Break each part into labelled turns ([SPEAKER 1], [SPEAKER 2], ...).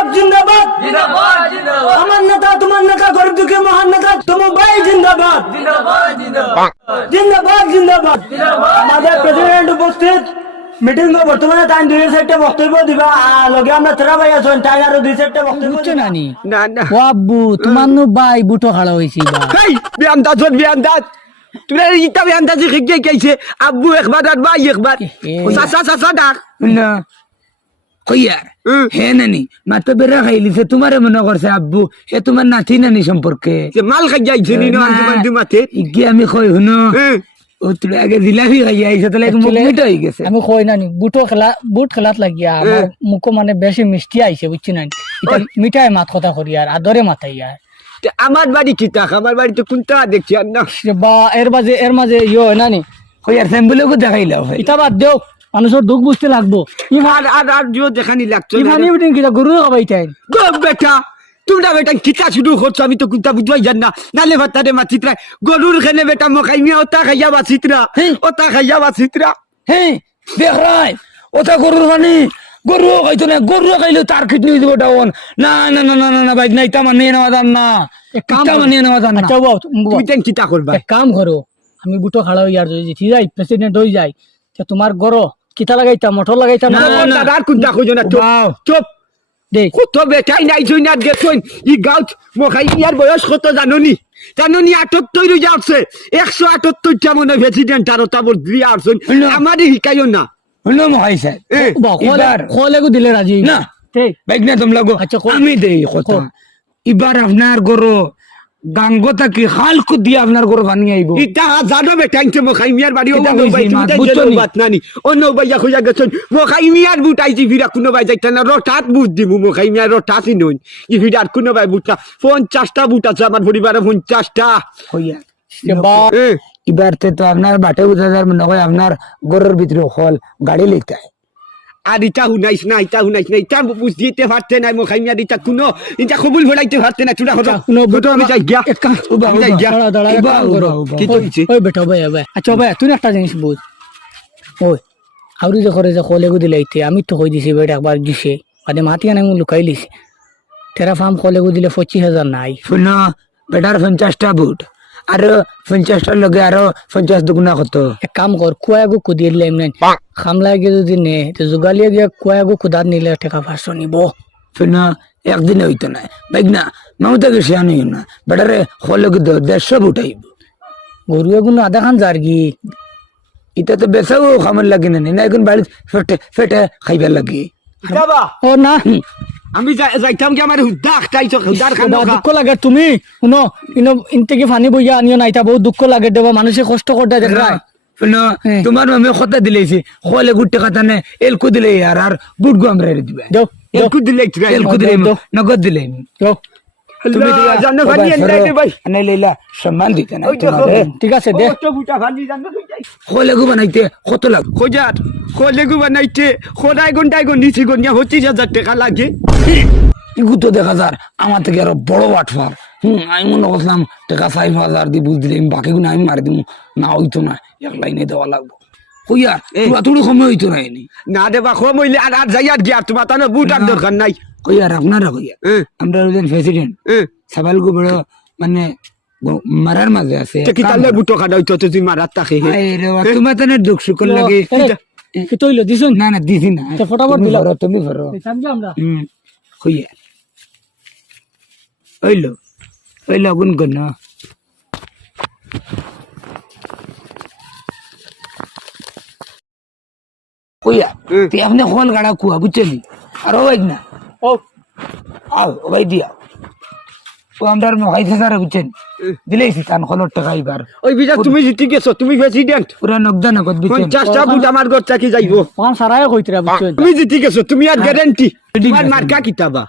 [SPEAKER 1] ইনকলাব জিন্দাবাদ। আমার নেতা তোমার নেতা গরিব দুঃখী মহান নেতা তোমার ভাই জিন্দাবাদ জিন্দাবাদ। জিন্দাবাদ আমাদের প্রেসিডেন্ট উপস্থিত। মিটিং বর্তমানে তাই দুই চারটা বক্তব্য দিবা। আর লগে আমরা তেরা ভাই আছেন তাই আরও দুই চারটা বক্তব্য
[SPEAKER 2] বুঝছ
[SPEAKER 1] দিবা।
[SPEAKER 2] নানি?
[SPEAKER 3] না না।
[SPEAKER 2] ও আব্বু তোমার নো বাই বুটো খাড়া হয়েছি বা।
[SPEAKER 3] হেই বিয়ান্দাজ হন বিয়ান্দাজ। তোরা ইটা বিয়ান্দাজি শিখে গেছে আব্বু একবার আর ভাই একবার। চাচা চাচা ডাক।
[SPEAKER 4] না। কইয়ার? হে নানি মাত্র বেড়া খাইলিছে তোমারে মনে করছে আব্বু হে তোমার নাতি নানি সম্পর্কে।
[SPEAKER 3] মাল খাই যাইছে নি না আঞ্জুমান দুমাতে
[SPEAKER 4] আমি কই
[SPEAKER 3] হ্যাঁ
[SPEAKER 4] ও তুমি আগে জিলাপি খাই আইছে তাহলে মুখ
[SPEAKER 2] Actually,
[SPEAKER 4] গেছে।
[SPEAKER 2] আমি কই নানি বুটো খেলা বুট খেলাত লাগিয়া আমার মুখ মানে বেশি মিষ্টি আইছে বুঝছি এটা মিঠাই মাত কথা করি আর আদরে মাথাই আর
[SPEAKER 3] তে আমার বাড়ি কি তাক আমার বাড়িতে কোনটা দেখছি আর না
[SPEAKER 2] বা এর মাঝে এর মাঝে ইয়ে নানি?
[SPEAKER 4] স্যাম্বুলকে দেখাইলাও
[SPEAKER 2] ইটা বাদ দেও। মানুষের দুঃখ বুঝতে লাগবো।
[SPEAKER 3] আর আর আর জিও দেখানি লাগছো
[SPEAKER 2] কিটা গরু
[SPEAKER 3] বেটা তোমরা বেটা কিতা শুরু করছ? আমি তো কোনটা বুঝবাই জান না। নালে ভাতারে মাছিত্রা গরুর খেলে বেটা মখাই মিয়া ওটা খাইয়া বাছিত্রা ওটা খাইয়া বাছিত্রা
[SPEAKER 4] হ্যাঁ দেখ রাই ওটা গরুর গরু খাইতো না গরু খাইলে তার কিডনি দিব ডাউন। না না না না না না ভাই না ইটা মানিয়ে নেওয়া যান না। মানিয়ে নেওয়া যান না।
[SPEAKER 2] আচ্ছা বাবা
[SPEAKER 3] তুমি তেন কিতা করবা?
[SPEAKER 2] কাম করো। আমি বুটো খাড়া হই আর যদি যাই প্রেসিডেন্ট হই যাই তোমার গরো কিতা লাগাইতাম মোটর লাগাইতাম
[SPEAKER 4] না,
[SPEAKER 2] না
[SPEAKER 4] না।
[SPEAKER 3] আর কোনটা কইছো না চুপ
[SPEAKER 2] দেখ
[SPEAKER 3] কত বেটাই নাই দেখুন ই গাঁত মখাই ইয়ার বয়স কত জাননি? জাননি আটাত্তর রোজা উঠছে একশো আটাত্তরটা মনে প্রেসিডেন্ট আর আসছেন
[SPEAKER 4] না।
[SPEAKER 3] আমারই শিকাইও না।
[SPEAKER 4] শুনো মহাই
[SPEAKER 3] এ,
[SPEAKER 2] দিলে রাজি
[SPEAKER 4] না।
[SPEAKER 2] ঠিক
[SPEAKER 4] বাইক না তোমরা গো
[SPEAKER 2] আচ্ছা,
[SPEAKER 4] আমি দেই কথা। এবার আপনার গরো গাঙ্গতা কি? হালকু দিয়ে আপনার গরো বানিয়ে আইব।
[SPEAKER 3] ইটা জানো বেটা ইনতে মখাই মিয়ার বাড়ি। তুমি
[SPEAKER 4] নি?
[SPEAKER 3] বাত নানি। অন্য বাইয়া খুঁজা গেছেন। মখাই মিয়ার বুট আইছি কোনো বাই যাইতে না রটাত বুট দিমু মখাই মিয়ার রটাতই নই। ই ফিরার কোনো বাই বুট না পঞ্চাশটা বুট আছে আমার পরিবারে পঞ্চাশটা।
[SPEAKER 4] হইয়া।
[SPEAKER 2] বা
[SPEAKER 4] এবার তে তো আপনার বাটে বুঝা যার মনে হয় আপনার গরুর ভিতরে হল গাড়ি লইতে হয়।
[SPEAKER 3] আর ইটা শুনাইছ না ইটা শুনাইছ না ইটা বুঝ দিতে পারতে নাই মখাই মিয়ার ইটা কোনো ইটা কবুল ভরাইতে পারতে না হতো
[SPEAKER 2] কোনো
[SPEAKER 3] হতো আমি যাই গিয়া।
[SPEAKER 2] এক কাম
[SPEAKER 4] উবা,
[SPEAKER 3] আমি যাই গিয়া। কি হইছে?
[SPEAKER 2] ওই বেটা ভাই ভাই আচ্ছা ভাই তুই একটা জিনিস বুঝ ওই আউরি যে করে যে খোলেগু দিলে ইতে আমি তো কই দিছি বেটা একবার দিছে। মানে মাতি আনে মু লুকাই লিছে তেরা ফার্ম খোলেগু দিলে পঁচিশ হাজার নাই।
[SPEAKER 4] শুনো বেটার পঞ্চাশটা বুট। আর পঞ্চাশটার লগে আরও পঞ্চাশ দুগুণা কত?
[SPEAKER 2] এক কাম কর কুয়াগু কুদিয়ে দিলে এমনি খামলা গিয়ে যদি নে তো জোগালিয়ে গিয়ে কুয়াগু কুদার নিলে টাকা পাঁচশো নিব
[SPEAKER 4] শুনো একদিনে হইতো না বাইক না মামতা গেছে আনি না। বেটারে হলকে দেড়শো বুট আইব
[SPEAKER 2] গরু এগুলো আধা খান যার গি
[SPEAKER 4] ইটা তো বেচাও খামার লাগে না না এখন বাড়ি ফেটে ফেটে খাইবার লাগে।
[SPEAKER 2] ও না।
[SPEAKER 3] আমি যাইতাম কি আমার হুদ্দা খাইছো হুদ্দার খানো
[SPEAKER 2] দুঃখ লাগে তুমি শুনো ইনো ইনতে ফানি বইয়া আনিও না এটা বহুত দুঃখ লাগে দেবা মানুষে কষ্ট করতে দেখায়
[SPEAKER 4] শুনো। তোমার মামি কথা দিলেছি হলে গুট টাকা তানে এলকু দিলে আর আর গুড গো রে দিবে।
[SPEAKER 2] দেও দেও।
[SPEAKER 3] দিলে।
[SPEAKER 4] এলকু দিলে নগদ দিলে। সম্মান দিতে না
[SPEAKER 2] ঠিক আছে দে।
[SPEAKER 3] বুটা
[SPEAKER 4] বানাইতে কত লাগ?
[SPEAKER 3] খোঁজার বানাইতে ঘন্টায় পঁচিশ হাজার টাকা লাগে।
[SPEAKER 4] দেখা যার আমার থেকে আরও বড় বাটফার। হুম আমি মনে করলাম টাকা ফাইভ হাজার দিয়ে বুঝ দিলে বাকি গুলো আমি মারি দিব না হইতো না এক লাইনে দেওয়া লাগবো। তুই তুড়ি সময় হইতো না এনে।
[SPEAKER 3] না দেবা হইলে আর আর যাই আর গিয়া তোমার তানো বুটার দরকার নাই।
[SPEAKER 4] কইয়ার আপনারা কইয়া। আমরা হলেন প্রেসিডেন্ট সাবাল গো বড় মানে মারার মাঝে আছে।
[SPEAKER 3] কি তাহলে বুটো খাটা হইতো তুই মারার তাকে
[SPEAKER 4] তোমার তো না দুঃখ শুকর লাগে।
[SPEAKER 2] কি তৈল দিছুন?
[SPEAKER 4] না না দিছি না।
[SPEAKER 2] তো ফটাফট।
[SPEAKER 4] ভরো, তুমি ভরো।
[SPEAKER 2] আমরা।
[SPEAKER 4] হুম কইয়া হইল। হইল গুন গুন কইয়া। তুই আপনি কল গাড়া কুয়া বুঝলি আর না।
[SPEAKER 2] ও
[SPEAKER 4] আও ভাই দিয়া। ও আমরা মহাই থাকার বুঝছেন? দিলেছি তান কলর টাকা এবার
[SPEAKER 3] ওই বিজা তুমি জিতি গেছো তুমি প্রেসিডেন্ট
[SPEAKER 4] পুরা নগদা নগদ বুঝছেন?
[SPEAKER 3] পঞ্চাশটা বুট আমার ঘর চাকি যাইব।
[SPEAKER 2] পাঁচ সারায় কইতরা বুঝছেন?
[SPEAKER 3] তুমি জিতি গেছো তুমি আর গ্যারেন্টি তোমার মার্কা কিতাবা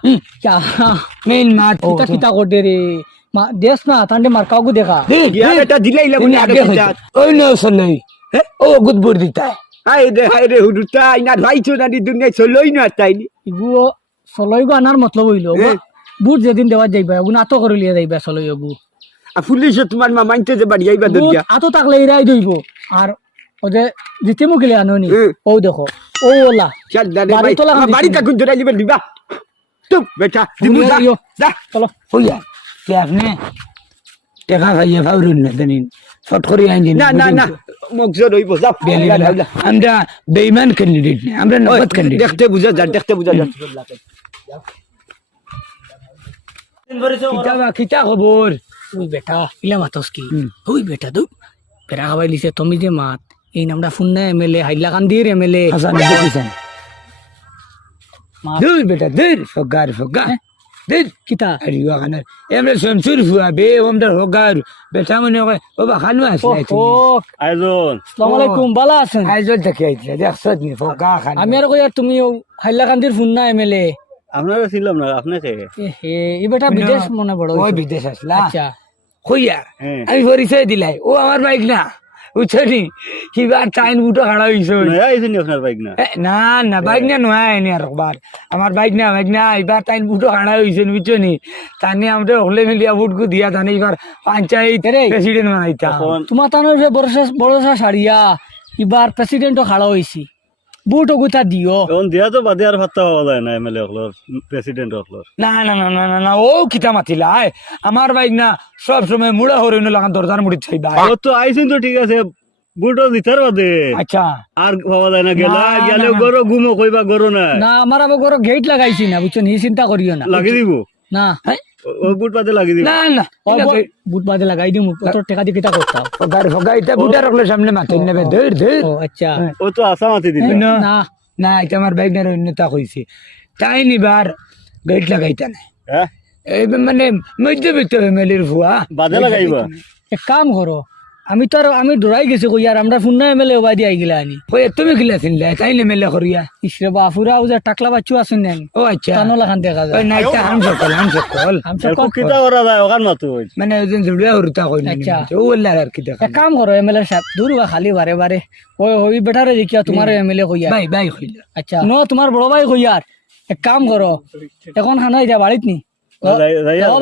[SPEAKER 4] মেইন মাঠ
[SPEAKER 2] কিতা কিতা করতে রে? মা দেশ না তান্ডে মার দেখা।
[SPEAKER 3] আগে
[SPEAKER 4] হইতো ওই না ও দিতা।
[SPEAKER 3] হাই রে হাই রে হুডুটা ইনার ভাই চোনানি দুনিয়ায় চলই না তাইনি।
[SPEAKER 2] ইগু চলই গো আনার মতলব হইল বুট যেদিন দেওয়া যাইবা এগুন আতো করে লিয়ে যাইবা চলই গু
[SPEAKER 3] পুলিশে তোমার মা মানতে যে বাড়ি আইবা দিয়া
[SPEAKER 2] আতো থাকলে এরাই দইব আর ও যে জিতে মুখিলে আনোনি। ও দেখো। ও ওলা। বাড়ি।
[SPEAKER 3] থাকুন ধরে দিবেন দিবা। চুপ বেটা দিমু যা। যা।
[SPEAKER 2] চলো
[SPEAKER 4] হইয়া কে আপনি টেকা খাইয়ে ফাউরুন না জানিন ফট করে আইন
[SPEAKER 3] না না না মগজর হইব যা
[SPEAKER 4] আমরা বেইমান ক্যান্ডিডেট না আমরা নগদ ক্যান্ডিডেট
[SPEAKER 3] দেখতে বুঝা যা দেখতে বুঝা যা
[SPEAKER 4] কিতা কিতা খবর
[SPEAKER 2] ওই বেটা ইলা মাতস কি? ওই বেটা দু। পেরা খাবাই লিছে তুমি যে মাত। এই নামটা ফুন্না এমএলএ হাইলাকান্দির এমএলএ
[SPEAKER 4] হাসান দূর বেটা দূর ফগার ফগা। দূর
[SPEAKER 2] কিতা
[SPEAKER 4] আর ইয়া খানা এমরে শমসুর ফুয়া বে ওমদার হগার বেটা মনে হয় বাবা খানু
[SPEAKER 2] ও
[SPEAKER 4] আসলে
[SPEAKER 2] ও
[SPEAKER 1] আইজন
[SPEAKER 2] আসসালামু আলাইকুম বালা আছেন
[SPEAKER 4] আইজল থেকে আইতলে দেখছত নি ফগা খান
[SPEAKER 2] আমি আর কই আর তুমি হাইলাকান্দির ফুন্না এমএলএ
[SPEAKER 1] আপনারা ছিলাম না আপনাকে
[SPEAKER 2] এ হে এই বেটা বিদেশ মনে বড়
[SPEAKER 4] ওই
[SPEAKER 2] হইছে।
[SPEAKER 4] বিদেশ আসলা
[SPEAKER 2] আচ্ছা
[SPEAKER 4] কইয়া
[SPEAKER 1] হ্যাঁ।
[SPEAKER 4] আমি পরিচয় দিলাই ও আমার বাইক না বুঝছনি কিবার টাইন বুটো খাড়া হইছে
[SPEAKER 1] আপনার বাইক না
[SPEAKER 4] না? না বাইক না নয় আইনি আর একবার আমার বাইক না বাইক না এবার টাইন উঠো খাড়া হইছে বুঝছ নি? তানি আমাদের হলে মিলিয়া বুটকু দিয়া তানি এবার পঞ্চায়েত। প্রেসিডেন্ট বানাইতা
[SPEAKER 2] তোমার তানোর বড় বড় সারিয়া এবার প্রেসিডেন্টও খাড়া হইছি বুট ওগুতা দিও।
[SPEAKER 1] এখন দিয়া তো বাদে আর ভাত্তা পাওয়া যায় না এমএলএ হকলর প্রেসিডেন্ট হকলর
[SPEAKER 4] না না না না না না ও কিতা মাতিলা আয় আমার বাইক না সব সময় মুড়া হরিণ লাগান দরজার মুড়ি চাইবা
[SPEAKER 1] ও তো আইছেন তো ঠিক আছে বুটো দিতার বাদে।
[SPEAKER 4] আচ্ছা।
[SPEAKER 1] আর পাওয়া যায় না গেলা
[SPEAKER 2] না,
[SPEAKER 1] গেলে
[SPEAKER 2] না, না।
[SPEAKER 1] গরো ঘুমো কইবা গরো নাই।
[SPEAKER 2] না আমার আবার গরো গেট লাগাইছি না বুঝছ নি চিন্তা করিও না।
[SPEAKER 1] লাগি দিব।
[SPEAKER 2] না
[SPEAKER 1] ও- ও বুট পাতে লাগি
[SPEAKER 4] না না
[SPEAKER 2] ও বুট বাদে লাগাই দিমু তোর টাকা দিয়ে কিতা করতাম
[SPEAKER 4] ফগার ফগা এটা বুটা রাখলে সামনে মাথা নেবে ধর ধর।
[SPEAKER 2] আচ্ছা।
[SPEAKER 1] ও তো দিল
[SPEAKER 4] না
[SPEAKER 2] না।
[SPEAKER 4] না এটা আমার বাইক না অন্যতা কইছে তাই নিবার লাগাইতা না
[SPEAKER 1] হ্যাঁ?
[SPEAKER 4] এই মানে মধ্যবিত্ত ফ্যামিলির ভুয়া।
[SPEAKER 1] বাদে লাগাইবা?
[SPEAKER 2] এক কাম করো আমি তো আর আমি ডরাই গেছি কই আর আমরা ফুন্না এমএলএ ওবাই দিয়ে গিলা আনি।
[SPEAKER 4] ওই তুমি কিলা চিনলে তাই নে মেলে করিয়া
[SPEAKER 2] ইসরে বাফুরা ও যে টাকলা বাচ্চু আছেন নেন
[SPEAKER 4] ও আচ্ছা।
[SPEAKER 2] কানো লাগান দেখা
[SPEAKER 4] ওই
[SPEAKER 2] যায়
[SPEAKER 4] নাইটা হাম সকল হাম সকল
[SPEAKER 2] সব
[SPEAKER 1] এরকম কিতা করা যায় ওখান মাতো
[SPEAKER 4] মানে ওজন জুড়িয়া হরুতা কই
[SPEAKER 2] আচ্ছা।
[SPEAKER 4] ও আল্লাহ আর কি দেখা
[SPEAKER 2] কাম করো এমএলএ সাহেব দূর বা খালি বারে বারে ওই ওই বেটারে দেখিয়া তোমার এমএলএ কইয়া
[SPEAKER 4] বাই বাই কইলা
[SPEAKER 2] আচ্ছা। ন তোমার বড় ভাই কইয়ার এক কাম করো এখন খানা এটা বাড়িত নি।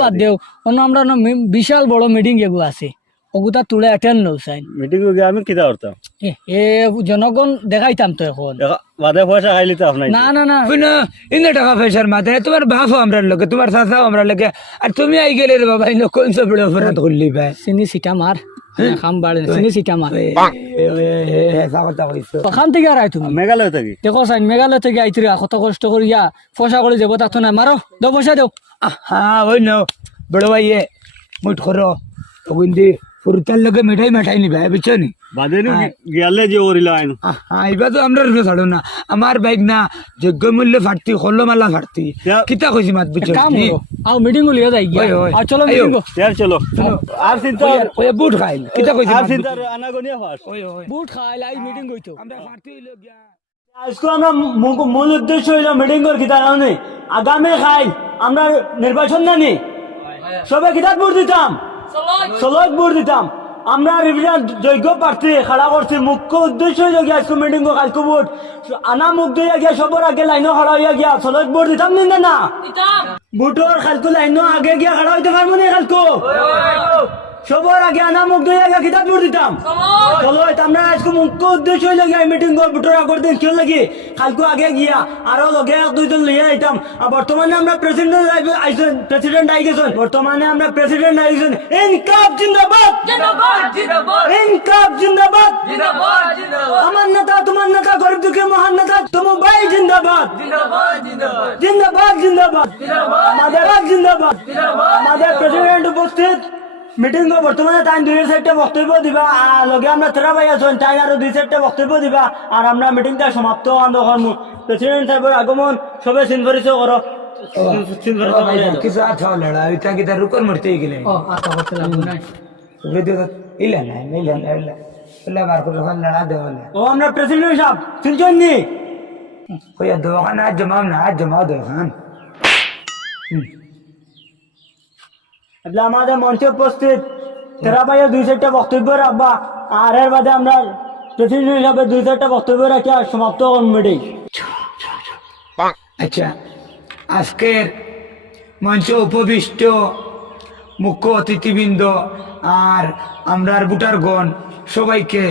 [SPEAKER 2] বাদ দেও। অন্য আমরা ন মি- বিশাল বড় মিটিং এগু আছে। ওগুতা তুলে অ্যাটেন্ড নৌসাইন
[SPEAKER 1] মিটিং গিয়ে আমি কিতা করতাম
[SPEAKER 2] এ এ জনগণ দেখাইতাম তো এখন।
[SPEAKER 1] বাদে পয়সা খাইলি তো আপনার
[SPEAKER 2] না না না।
[SPEAKER 4] শুনো ইন্দে টাকা পয়সার মাথায় তোমার বাপও আমরা লগে তোমার চাচাও আমরা লগে। আর তুমি আই গেলে রে বাবা ইনো কোন সব বড় অপরাধ করলি ভাই
[SPEAKER 2] চিনি সিটা মার খাম বাড়ে চিনি সিটা মার ওখান থেকে আর আই তুমি
[SPEAKER 1] মেঘালয় থাকি?
[SPEAKER 2] দেখো সাইন মেঘালয় থেকে আইতিরি কত কষ্ট করিয়া পয়সা করে যাব তা তো না মারো দাও পয়সা দেও
[SPEAKER 4] হ্যাঁ ওই নো বড় ভাইয়ে মুঠ করো ওগুন্দি ফুরতার লগে মিঠাই মিঠাই নিবে বুঝছ নি
[SPEAKER 1] নি গেলে যে ওরিলা আইন
[SPEAKER 4] হ্যাঁ এবার তো আমরা ছাড়ো না আমার বাইক না যোগ্য মূল্য ফাটতি হলো মালা ফাটতি. কিতা কইছি মাত বুঝছ
[SPEAKER 2] কাম আও মিটিং গুলিয়া যাই গিয়া
[SPEAKER 4] ওই, ওই।
[SPEAKER 2] চলো। মিটিং
[SPEAKER 1] ইয়ার চলো আর চিন্তা
[SPEAKER 4] ওই বুট খাই কিতা কইছি
[SPEAKER 1] আর চিন্তা আনাগনিয়া ফাস
[SPEAKER 2] বুট খাই লাই মিটিং কইতো
[SPEAKER 4] আমরা ফাটতি হইল গিয়া
[SPEAKER 1] আজকে আমরা মূল উদ্দেশ্য হইল মিটিং কর কিতা আগামী খাই আমরা নির্বাচন নানি সবে কিতাব ভোট দিতাম সলক ভোট দিতাম। আমরা রিভিশন যোগ্য প্রার্থী খাড়া করছি মুখ্য উদ্দেশ্য গিয়া মিটিং কালকে ভোট আনা মুখ দিয়ে গিয়া সবর আগে লাইনও খাড়া হইয়া গিয়া। সলক ভোট দিতাম নিন না? ভোটর খালকু লাইনও আগে গিয়া খাড়া হইতে পারব নি খালকু সবার আগে আনা মুখ দিয়ে গিয়া কিতাব ভোট দিতাম। চলো আমরা আজকে মুখ্য উদ্দেশ্য হইল গিয়া মিটিং কর ভোটর আগর দিন কেউ লাগি। কালকে আগে গিয়া আরও লগে এক দুইজন লইয়া আইতাম। আর বর্তমানে আমরা প্রেসিডেন্ট আইছেন প্রেসিডেন্ট আই গেছেন। বর্তমানে আমরা প্রেসিডেন্ট আইছেন ইনকাব জিন্দাবাদ! ইনকাব জিন্দাবাদ! আমার নেতা তোমার নেতা গরিব দুঃখী মহান নেতা তোমার ভাই জিন্দাবাদ! জিন্দাবাদ জিন্দাবাদ! আমাদের জিন্দাবাদ! আমাদের প্রেসিডেন্ট উপস্থিত! মিটিং বর্তমানে তাই দুই চারটা বক্তব্য দিবা আর লগে আমরা তেরা ভাই আছেন তাই আরো দুই চারটা বক্তব্য দিবা আর আমরা মিটিংটা সমাপ্ত হন তখন প্রেসিডেন্ট সাহেবের আগমন সবে সিনভরিত করো সিনভরিত করে দাও।
[SPEAKER 4] কিছু আচ্ছা লড়া ওইটা কিতা রুকর মরতে গেলে
[SPEAKER 2] ও আতা করতে লাগবো না
[SPEAKER 4] ಇಲ್ಲ ಇಲ್ಲ ಇಲ್ಲ ಇಲ್ಲ ಇಲ್ಲ ಇಲ್ಲ ಬಾರ್ಕೊಂಡು ಲಡಾ ದೇವಲ್ಲ
[SPEAKER 1] ও আমরা প্রেসিডেন্ট সাহেব শুনছেন নি
[SPEAKER 4] ওই দোকান আজ জমাও
[SPEAKER 1] এগুলো আমাদের মঞ্চে উপস্থিত তেরা ভাইয়ের দুই চারটা বক্তব্য রাখবা। আর এর বাদে আমরা প্রতিনিধি হিসাবে দুই চারটা বক্তব্য রাখি আর সমাপ্ত কমিটি
[SPEAKER 4] আচ্ছা আজকের মঞ্চে উপবিষ্ট মুখ্য অতিথিবৃন্দ আর আমরার বুটারগণ সবাইকে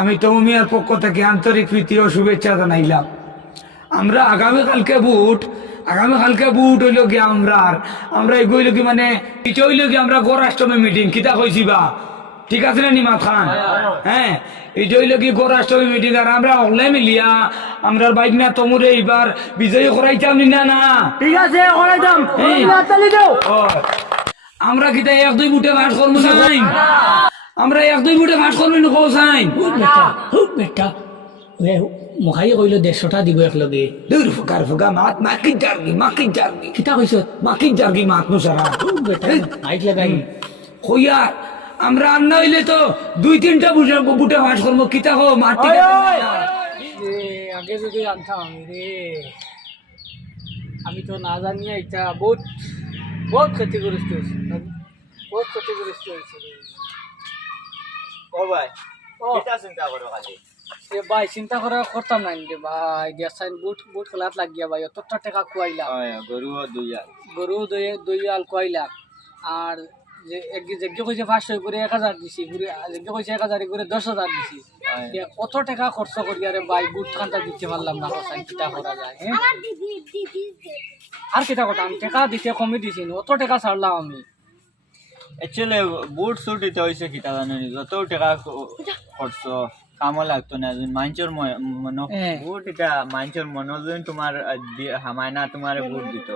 [SPEAKER 4] আমি তৌমিয়ার পক্ষ থেকে আন্তরিক প্রীতি ও শুভেচ্ছা জানাইলাম। আমরা আগামীকালকে বুট আগামী কালকে বুট হইল কি আমরা আমরা এগোইল কি মানে এটা হইল কি আমরা গোরাষ্ট্রমে মিটিং কিতা কইছি বা ঠিক আছে না নিমাত খান? হ্যাঁ এটা হইল কি মিটিং আর আমরা অগলে মিলিয়া আমরা বাইক না তোমরে এইবার বিজয়ী করাইতাম নি
[SPEAKER 5] ঠিক আছে করাইতাম।
[SPEAKER 4] আমরা কিতা এক দুই বুটে ভাস করব নাই আমরা এক দুই বুটে ভাস করব না কৌ
[SPEAKER 2] বেটা। মহাই কইলো দেড়শোটা দিব একলগে।
[SPEAKER 4] দূর ফুকার ফুকা মাত মাকি জার্গি মাকি জার্গি।
[SPEAKER 2] কিতা কইছ?
[SPEAKER 4] মাকি জার্গি মাত
[SPEAKER 2] হুক বেটা মাইক লাগাই।
[SPEAKER 4] হইয়া আমরা আর না হইলে তো দুই তিনটা বুটে বুটে ভাস করব। কিতা হো মাটি
[SPEAKER 2] আগে যদি জানতাম আমি রে। আমি তো না জানিয়ে এটা বহুত বহুত ক্ষতিগ্রস্ত হয়েছে বহুত ক্ষতিগ্রস্ত হয়েছে।
[SPEAKER 5] ও ভাই চিন্তা করো খালি?
[SPEAKER 2] এ ভাই চিন্তা করা করতাম না রে ভাই দেড় বুট বুট খেলাত লাগিয়া ভাই অতটা টাকা খুয়াইলাম
[SPEAKER 5] গরু দুইয়া
[SPEAKER 2] গরু দই দই আল খুয়াইলাম আর যে এক যজ্ঞ কইছে পাঁচশো করে এক হাজার দিছি ঘুরে যজ্ঞ কইছে এক হাজার করে দশ হাজার দিছি। কত টাকা খরচ করি আরে ভাই বুট খানটা দিতে পারলাম না কোথায় কিটা করা যায় হ্যাঁ আর কিটা কথা আমি টাকা দিতে কমে দিছি অত টাকা ছাড়লাম আমি।
[SPEAKER 5] একচুয়ালি বুট সুট দিতে হয়েছে কিতা জানো যত টাকা খরচ কামো লাগতো না মাঞ্চর। বুট এটা মাঞ্চর মন যদি তোমার আহ, দি- হামায় না তোমার বুট দিত।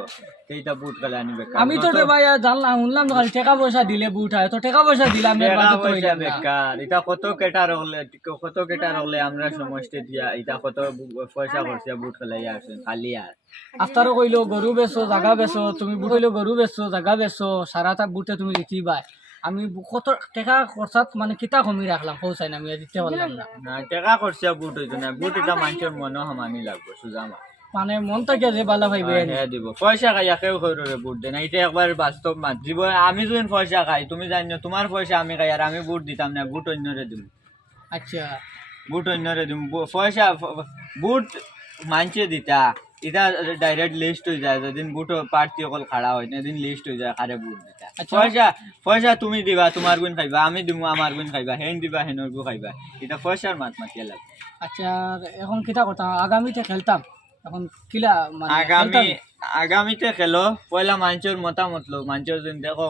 [SPEAKER 5] সেইটা বুট গেলে আনিবে।
[SPEAKER 2] আমি তো ভাই জানলাম শুনলাম টাকা পয়সা দিলে বুট হয় তো টাকা পয়সা দিলাম
[SPEAKER 5] টাকা পয়সা বেকার এটা কত কেটা রলে কত কেটা রলে আমরা সমষ্টি দিয়া এটা কত পয়সা খরচা বুট খেলাই আসুন খালি আর।
[SPEAKER 2] আফতারও কইলো গরু বেচো জাগা বেচো তুমি বুট গরু বেচো জাগা বেচো সারাটা বুটে তুমি দিবা আমি কত টাকা খরচাত মানে কিতা কমি রাখলাম পৌঁছাই না আমি দিতে পারলাম না।
[SPEAKER 5] টাকা খরচা বুট হইতো না বুট এটা মানুষের মনও সমানি লাগবে সুজামা
[SPEAKER 2] মানে মন যে বালা ভাইবে
[SPEAKER 5] হ্যাঁ দিব পয়সা খাই একেও খাই রে বুট দেন। এটা একবার বাস্তব মাত দিব আমি যদি পয়সা খাই তুমি জানো তোমার পয়সা আমি খাই আর আমি বুট দিতাম না বুট অন্যরে দিব
[SPEAKER 2] আচ্ছা।
[SPEAKER 5] বুট অন্যরে দিব পয়সা বুট মানছে দিতা। এটা ডাইরেক্ট লিস্ট হয়ে যায় যেদিন বুট প্রার্থী অকল খাড়া হয় সেদিন লিস্ট হয়ে যায় কারে বুট দিতা। পয়সা পয়সা তুমি দিবা তোমার গুণ খাইবা আমি দিব আমার গুণ খাইবা হেন দিবা হেনর গু খাইবা এটা পয়সার মাত মাতিয়ে লাগবে
[SPEAKER 2] আচ্ছা এখন কথা আগামীতে খেলতাম। এখন কিলা মানে
[SPEAKER 5] আগামী আগামীতে খেলো পয়লা মানুষের মতামত লো মানুষের যদি দেখো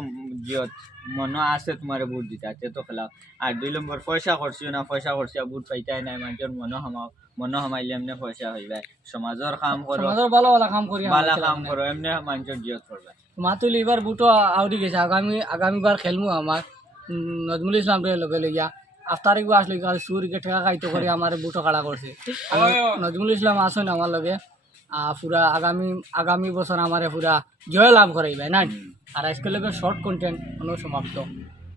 [SPEAKER 5] জিয়ত মন আছে তোমার বুট দিতা তে তো খেলাও। আর দুই নম্বর পয়সা খরচিও না পয়সা খরচিয়া বুট পাইতাই নাই মানুষের মন হামাও। মন হামাইলে এমনি পয়সা হইবে। সমাজের কাম করো
[SPEAKER 2] সমাজের ভালো ভালো কাম করি
[SPEAKER 5] বালা কাম করো এমনি মানুষের জিয়ত করবে
[SPEAKER 2] মাতুল এবার বুটো আউরি গেছে। আগামী আগামীবার খেলমু আমার নজমুল ইসলাম রে লগে লইয়া আফতারিক আসলে কাল সুরকে টাকা খাইতো করে আমার বুটো কাড়া করছে নজমুল ইসলাম আসুন আমার লগে। আহ, পুরা আগামী আগামী বছর আমারে পুরা জয় লাভ করাইবে না আর আজকে লগে শর্ট কন্টেন্ট অনুসমাপ্ত